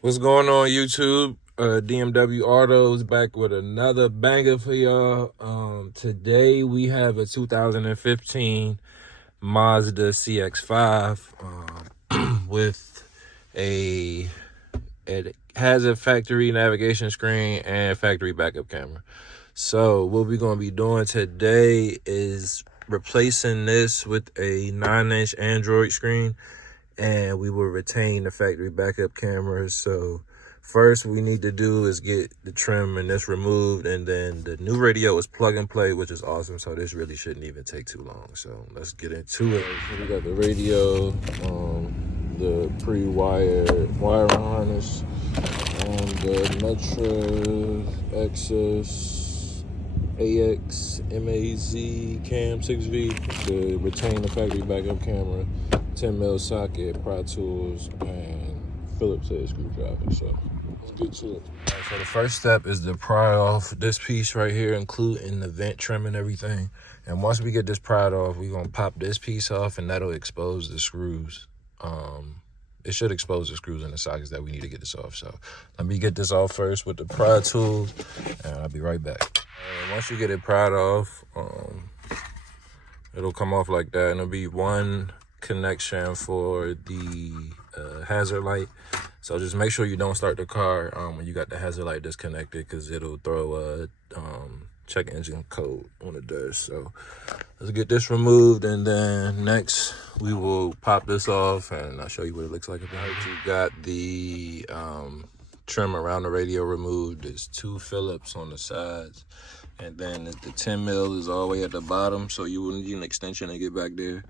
What's going on, YouTube? D.M.W. Autos back with another banger for y'all. Today we have a 2015 Mazda CX-5 with it has a factory navigation screen and factory backup camera. So what we're going to be doing today is replacing this with a 9-inch Android screen, and we will retain the factory backup cameras. So first we need to do is get the trim and this removed, and then the new radio is plug and play, which is awesome. So this really shouldn't even take too long. So let's get into it. So we got the radio, the pre-wired wire harness, the Axxess AX-MAZCAM-6V to retain the factory backup camera, 10mm socket, Pro Tools, and Phillips head screwdriver. So let's get to it. Right, so the first step is to pry off this piece right here, including the vent trim and everything. And once we get this pried off, we're gonna pop this piece off, and that'll expose the screws. It should expose the screws and the sockets that we need to get this off. So let me get this off first with the pry tool, and I'll be right back. Once you get it pried off, it'll come off like that, and it'll be one connection for the hazard light. So just make sure you don't start the car when you got the hazard light disconnected, because it'll throw a check engine code on the dash. So let's get this removed, and then next we will pop this off and I'll show you what it looks like. You got the trim around the radio removed. There's 2 Phillips on the sides, and then the 10mm is all the way at the bottom, so you will need an extension to get back there.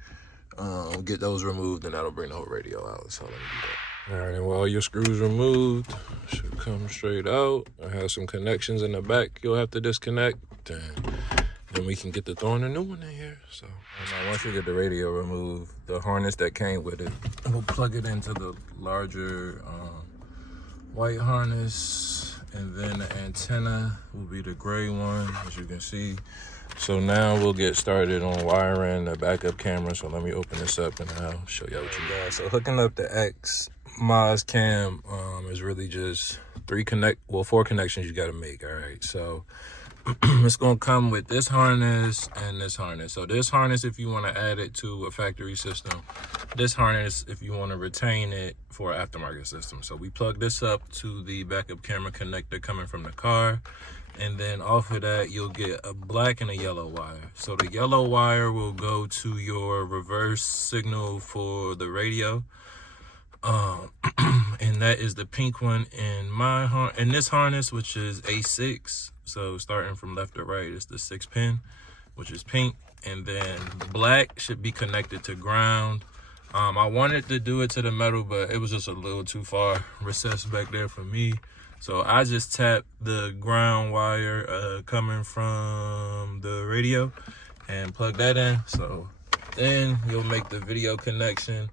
Get those removed, and that'll bring the whole radio out. So let me do that. All right, and while your screws removed, should come straight out. I have some connections in the back you'll have to disconnect, and then we can get to throwing a new one in here. So now once you get the radio removed, the harness that came with it, we'll plug it into the larger white harness, and then the antenna will be the gray one, as you can see. So now we'll get started on wiring the backup camera. So let me open this up and I'll show y'all what you got. So hooking up the AX-MAZCAM is really just 4 connections you got to make. All right, so it's going to come with this harness and this harness. So this harness if you want to add it to a factory system, this harness if you want to retain it for an aftermarket system. So we plug this up to the backup camera connector coming from the car, and then off of that you'll get a black and a yellow wire. So the yellow wire will go to your reverse signal for the radio, and that is the pink one in this harness, which is A6. So starting from left to right, it's the 6 pin, which is pink, and then black should be connected to ground. I wanted to do it to the metal, but it was just a little too far recessed back there for me. So I just tapped the ground wire coming from the radio and plug that in. So then you'll make the video connection,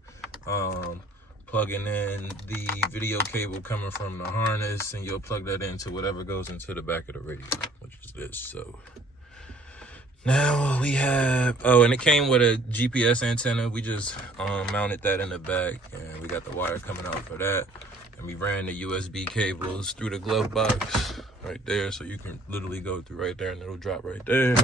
plugging in the video cable coming from the harness, and you'll plug that into whatever goes into the back of the radio, which is this. So now we have, and it came with a GPS antenna. We just mounted that in the back, and we got the wire coming out for that. And we ran the USB cables through the glove box right there, so you can literally go through right there and it'll drop right there.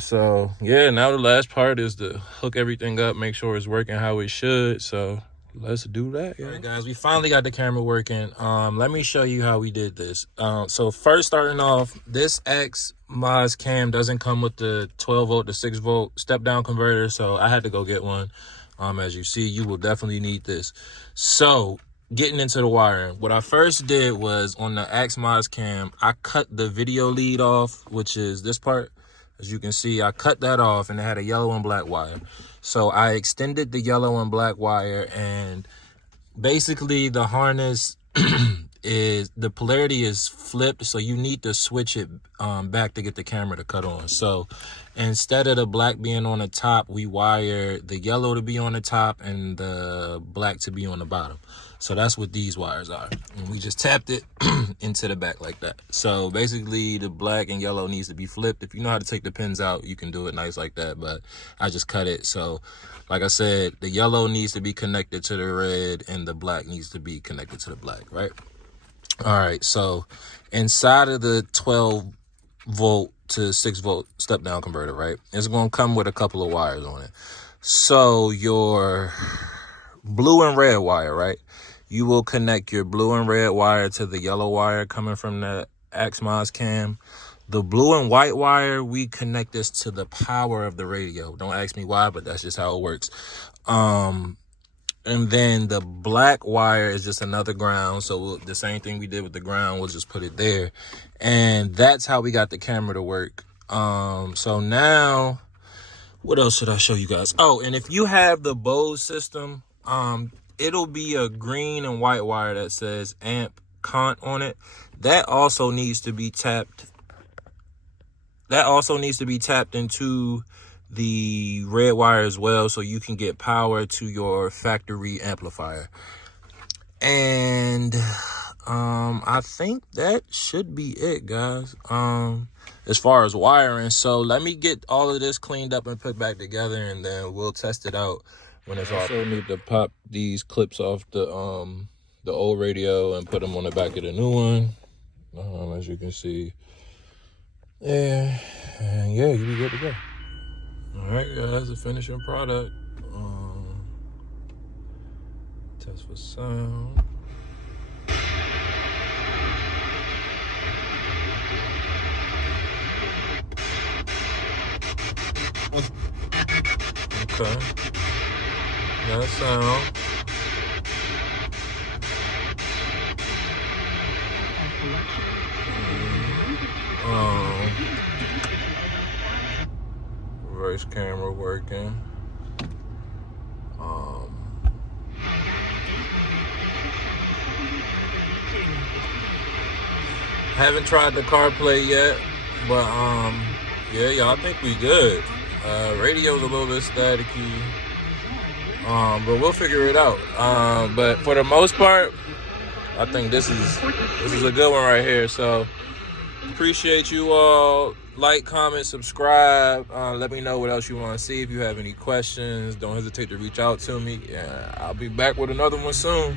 So yeah, now the last part is to hook everything up, make sure it's working how it should. So let's do that. All right, guys, we finally got the camera working. Let me show you how we did this. So first, starting off, this AX-MAZCAM doesn't come with the 12-volt to 6-volt step-down converter, so I had to go get one. As you see, you will definitely need this. So getting into the wiring, what I first did was on the AX-MAZCAM, I cut the video lead off, which is this part. As you can see, I cut that off, and it had a yellow and black wire. So I extended the yellow and black wire, and basically the harness the polarity is flipped, so you need to switch it back to get the camera to cut on. So instead of the black being on the top, we wire the yellow to be on the top and the black to be on the bottom. So that's what these wires are. And we just tapped it into the back like that. So basically the black and yellow needs to be flipped. If you know how to take the pins out, you can do it nice like that, but I just cut it. So like I said, the yellow needs to be connected to the red and the black needs to be connected to the black, right? All right, so inside of the 12 volt to 6 volt step down converter, right, it's going to come with a couple of wires on it. So your blue and red wire, right, you will connect your blue and red wire to the yellow wire coming from the AX-MAZCAM. The blue and white wire, we connect this to the power of the radio. Don't ask me why, but that's just how it works. And then the black wire is just another ground. So the same thing we did with the ground, we'll just put it there. And that's how we got the camera to work. So now, what else should I show you guys? Oh, and if you have the Bose system, it'll be a green and white wire that says amp cont on it. That also needs to be tapped. That also needs to be tapped into the red wire as well, so you can get power to your factory amplifier. And I think that should be it, guys, as far as wiring. So let me get all of this cleaned up and put back together, and then we'll test it out when it's all. I also need to pop these clips off the old radio and put them on the back of the new one, as you can see. Yeah, and yeah, you be good to go. All right, guys, the finishing product. Test for sound. Okay. That sound. Reverse camera working. Haven't tried the CarPlay yet, but yeah, y'all think we good. Radio's a little bit staticky, but we'll figure it out. But for the most part, I think this is a good one right here. So appreciate you all. Like, comment, subscribe. Let me know what else you want to see. If you have any questions, don't hesitate to reach out to me. Yeah, I'll be back with another one soon.